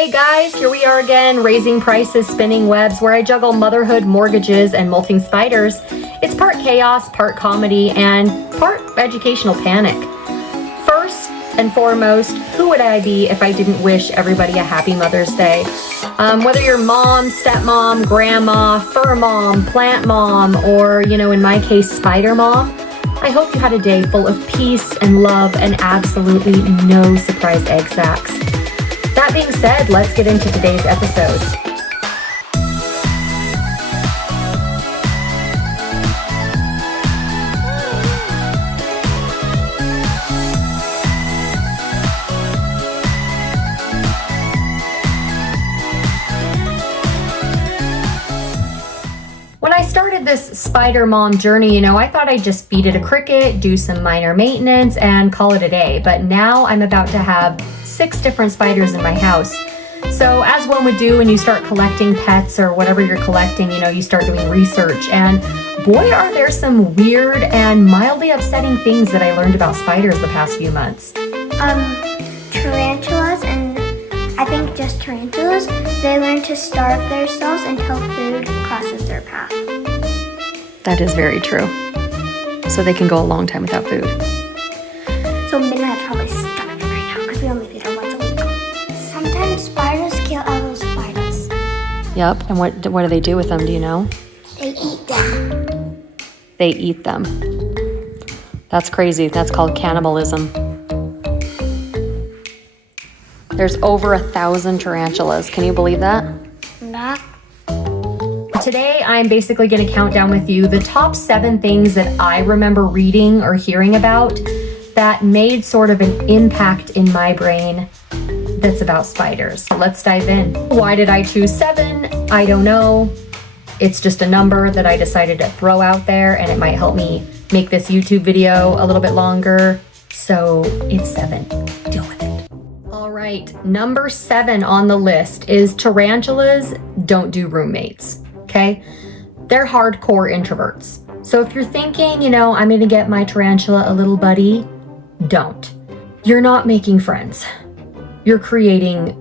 Hey guys, here we are again, raising prices, spinning webs, where I juggle motherhood, mortgages, and molting spiders. It's part chaos, part comedy, and part educational panic. First and foremost, who would I be if I didn't wish everybody a happy Mother's Day? Whether you're mom, stepmom, grandma, fur mom, plant mom, or, in my case, spider mom, I hope you had a day full of peace and love and absolutely no surprise egg sacs. That being said, let's get into today's episode. When I started this spider mom journey, I thought I'd just feed it a cricket, do some minor maintenance, and call it a day. But now I'm about to have 6 different spiders in my house. So as one would do when you start collecting pets or whatever you're collecting, you start doing research. And boy, are there some weird and mildly upsetting things that I learned about spiders the past few months. Tarantulas, and I think just tarantulas, they learn to starve themselves until food crosses their path. That is very true. So they can go a long time without food. So Midnight's probably starving right now because we only feed her once a week. Sometimes spiders kill other spiders. Yep, and what do they do with them, do you know? They eat them. They eat them. That's crazy. That's called cannibalism. There's over 1,000 tarantulas. Can you believe that? Nah. Today, I'm basically going to count down with you the top 7 things that I remember reading or hearing about that made sort of an impact in my brain that's about spiders. So let's dive in. Why did I choose 7? I don't know. It's just a number that I decided to throw out there, and it might help me make this YouTube video a little bit longer. So it's 7. Deal with it. All right, number 7 on the list is tarantulas don't do roommates, okay? They're hardcore introverts. So if you're thinking, I'm gonna get my tarantula a little buddy, don't. You're not making friends. You're creating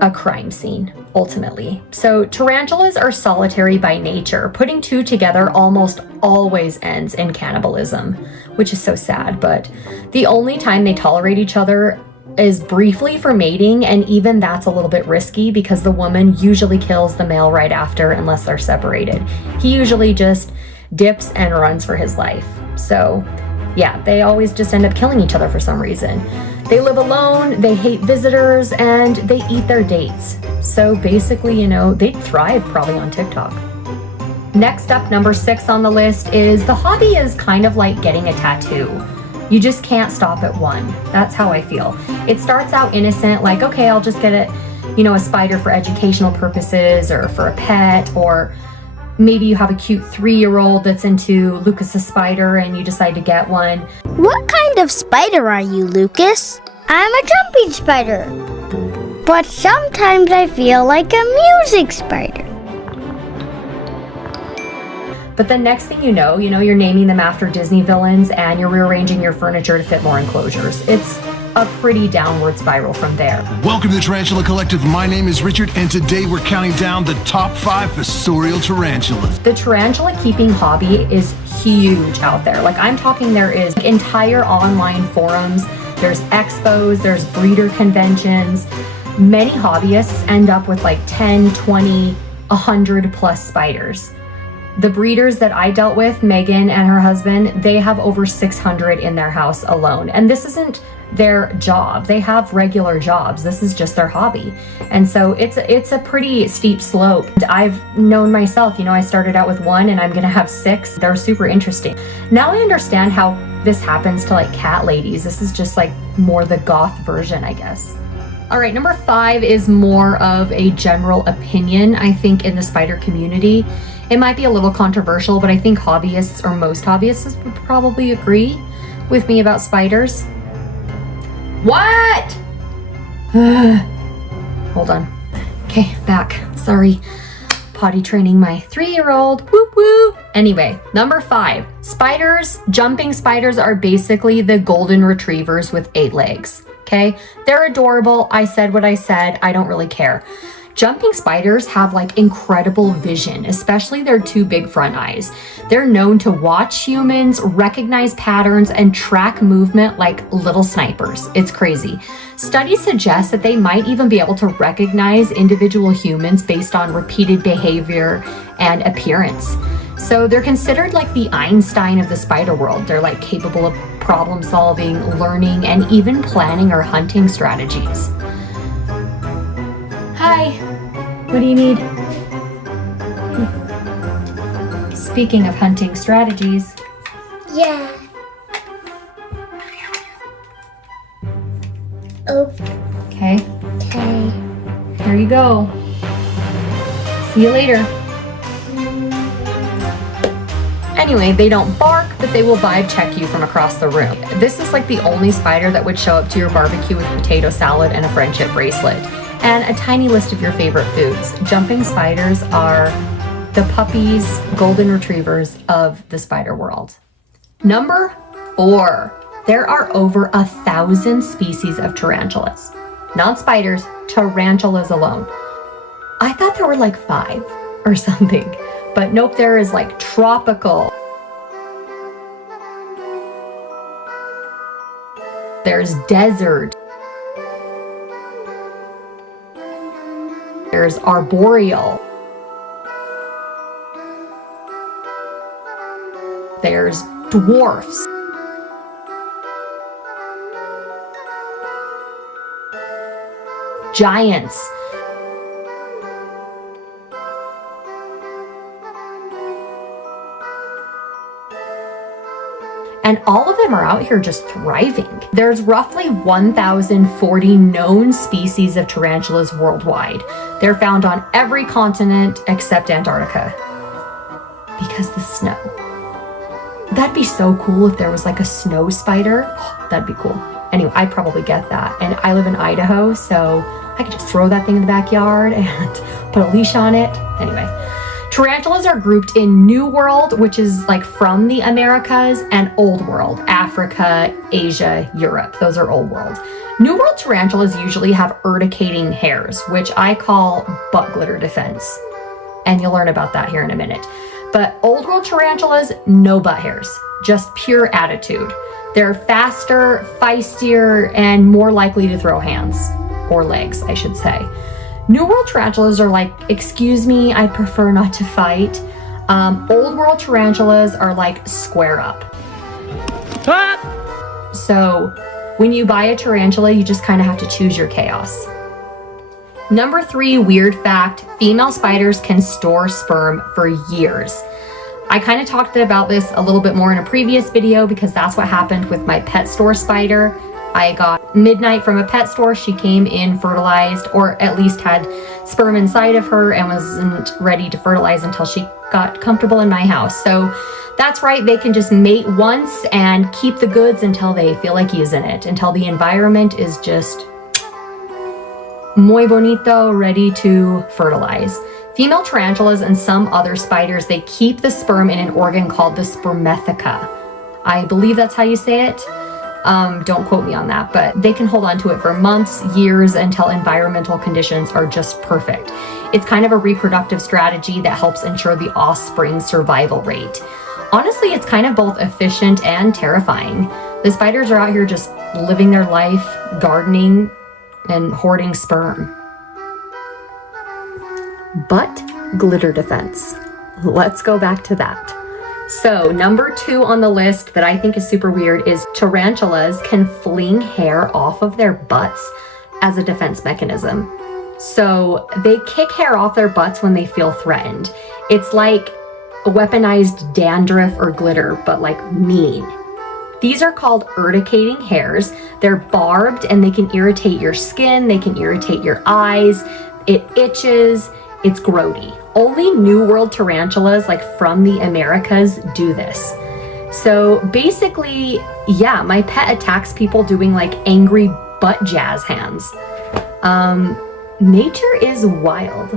a crime scene, ultimately. So tarantulas are solitary by nature. Putting 2 together almost always ends in cannibalism, which is so sad, but the only time they tolerate each other is briefly for mating, and even that's a little bit risky because the woman usually kills the male right after unless they're separated. He usually just dips and runs for his life. So yeah, they always just end up killing each other for some reason. They live alone, they hate visitors, and they eat their dates. So basically, they'd thrive probably on TikTok. Next up, number 6 on the list is the hobby is kind of like getting a tattoo. You just can't stop at one. That's how I feel. It starts out innocent, like, okay, I'll just get a spider for educational purposes or for a pet, or maybe you have a cute 3-year-old that's into Lucas's spider and you decide to get one. What kind of spider are you, Lucas? I'm a jumping spider. But sometimes I feel like a music spider. But the next thing you know, you're naming them after Disney villains and you're rearranging your furniture to fit more enclosures. It's a pretty downward spiral from there. Welcome to the Tarantula Collective. My name is Richard, and today we're counting down the top 5 fossorial tarantulas. The tarantula keeping hobby is huge out there. Like, I'm talking, there is entire online forums, there's expos, there's breeder conventions. Many hobbyists end up with like 10, 20, 100 plus spiders. The breeders that I dealt with, Megan and her husband, they have over 600 in their house alone. And this isn't their job. They have regular jobs. This is just their hobby. And so it's a pretty steep slope. I've known myself, I started out with 1 and I'm gonna have 6. They're super interesting. Now I understand how this happens to like cat ladies. This is just like more the goth version, I guess. All right, number 5 is more of a general opinion, I think, in the spider community. It might be a little controversial, but I think hobbyists, or most hobbyists, would probably agree with me about spiders. What? Hold on. Okay, back. Sorry. Potty training my 3-year-old. Whoop. Woo! Anyway, number 5. Spiders, jumping spiders are basically the golden retrievers with 8 legs. Okay? They're adorable. I said what I said. I don't really care. Jumping spiders have like incredible vision, especially their 2 big front eyes. They're known to watch humans, recognize patterns, and track movement like little snipers. It's crazy. Studies suggest that they might even be able to recognize individual humans based on repeated behavior and appearance. So they're considered like the Einstein of the spider world. They're like capable of problem solving, learning, and even planning or hunting strategies. Hi, what do you need? Speaking of hunting strategies. Yeah. Okay, Okay. here you go. See you later. Anyway, they don't bark, but they will vibe check you from across the room. This is like the only spider that would show up to your barbecue with potato salad and a friendship bracelet. And a tiny list of your favorite foods. Jumping spiders are the puppies, golden retrievers of the spider world. Number 4. There are over 1,000 species of tarantulas. Not spiders, tarantulas alone. I thought there were like 5 or something, but nope, there is like tropical. There's desert. There's arboreal. There's dwarfs. Giants. And all of them are out here just thriving. There's roughly 1,040 known species of tarantulas worldwide. They're found on every continent except Antarctica. Because the snow. That'd be so cool if there was like a snow spider. Oh, that'd be cool. Anyway, I'd probably get that. And I live in Idaho, so I could just throw that thing in the backyard and put a leash on it. Anyway. Tarantulas are grouped in New World, which is like from the Americas, and Old World, Africa, Asia, Europe. Those are Old World. New World tarantulas usually have urticating hairs, which I call butt glitter defense. And you'll learn about that here in a minute. But Old World tarantulas, no butt hairs, just pure attitude. They're faster, feistier, and more likely to throw hands, or legs, I should say. New World tarantulas are like, excuse me, I prefer not to fight. Old World tarantulas are like, square up. So when you buy a tarantula, you just kind of have to choose your chaos. Number 3, weird fact, female spiders can store sperm for years. I kind of talked about this a little bit more in a previous video because that's what happened with my pet store spider. I got Midnight from a pet store. She came in fertilized, or at least had sperm inside of her, and wasn't ready to fertilize until she got comfortable in my house. So that's right, they can just mate once and keep the goods until they feel like using it, until the environment is just muy bonito, ready to fertilize. Female tarantulas and some other spiders, they keep the sperm in an organ called the spermatheca. I believe that's how you say it. Don't quote me on that, but they can hold on to it for months, years, until environmental conditions are just perfect. It's kind of a reproductive strategy that helps ensure the offspring survival rate. Honestly, it's kind of both efficient and terrifying. The spiders are out here just living their life, gardening, and hoarding sperm. But glitter defense. Let's go back to that. So number 2 on the list that I think is super weird is tarantulas can fling hair off of their butts as a defense mechanism. So they kick hair off their butts when they feel threatened. It's like a weaponized dandruff or glitter, but like mean. These are called urticating hairs. They're barbed and they can irritate your skin, they can irritate your eyes, it itches, it's grody. Only New World tarantulas, like from the Americas, do this. So basically, yeah, my pet attacks people doing like angry butt jazz hands. Nature is wild.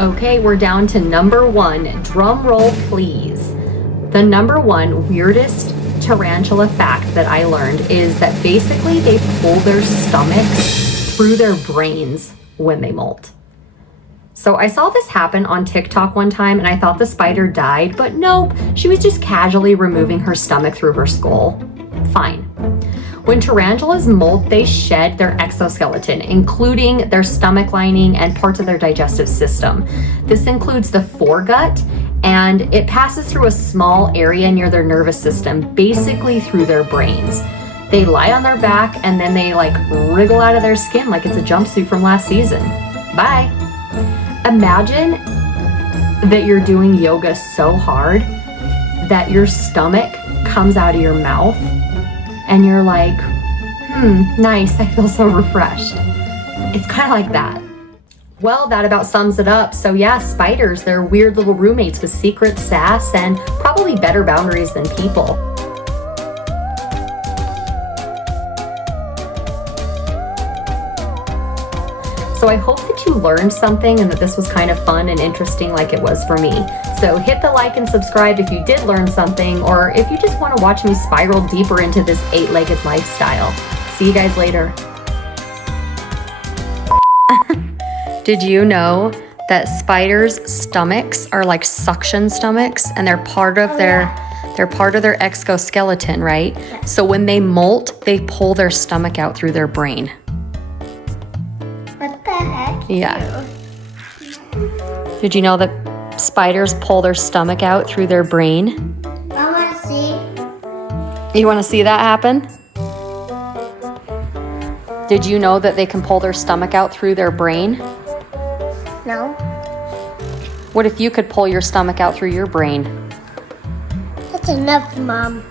Okay, we're down to number 1. Drum roll, please. The number 1 weirdest tarantula fact that I learned is that basically they pull their stomachs through their brains when they molt. So I saw this happen on TikTok one time and I thought the spider died, but nope, she was just casually removing her stomach through her skull. Fine. When tarantulas molt, they shed their exoskeleton, including their stomach lining and parts of their digestive system. This includes the foregut, and it passes through a small area near their nervous system, basically through their brains. They lie on their back and then they like wriggle out of their skin like it's a jumpsuit from last season. Bye. Imagine that you're doing yoga so hard that your stomach comes out of your mouth and you're like, nice, I feel so refreshed. It's kind of like that. Well, that about sums it up. So yeah, spiders, they're weird little roommates with secret sass and probably better boundaries than people. So I hope that you learned something and that this was kind of fun and interesting like it was for me. So hit the like and subscribe if you did learn something, or if you just want to watch me spiral deeper into this 8-legged lifestyle. See you guys later. Did you know that spiders' stomachs are like suction stomachs, and they're part of their exoskeleton, right? Yeah. So when they molt, they pull their stomach out through their brain. What the heck? Yeah. Did you know that spiders pull their stomach out through their brain? I want to see. You want to see that happen? Did you know that they can pull their stomach out through their brain? No. What if you could pull your stomach out through your brain? That's enough, Mom.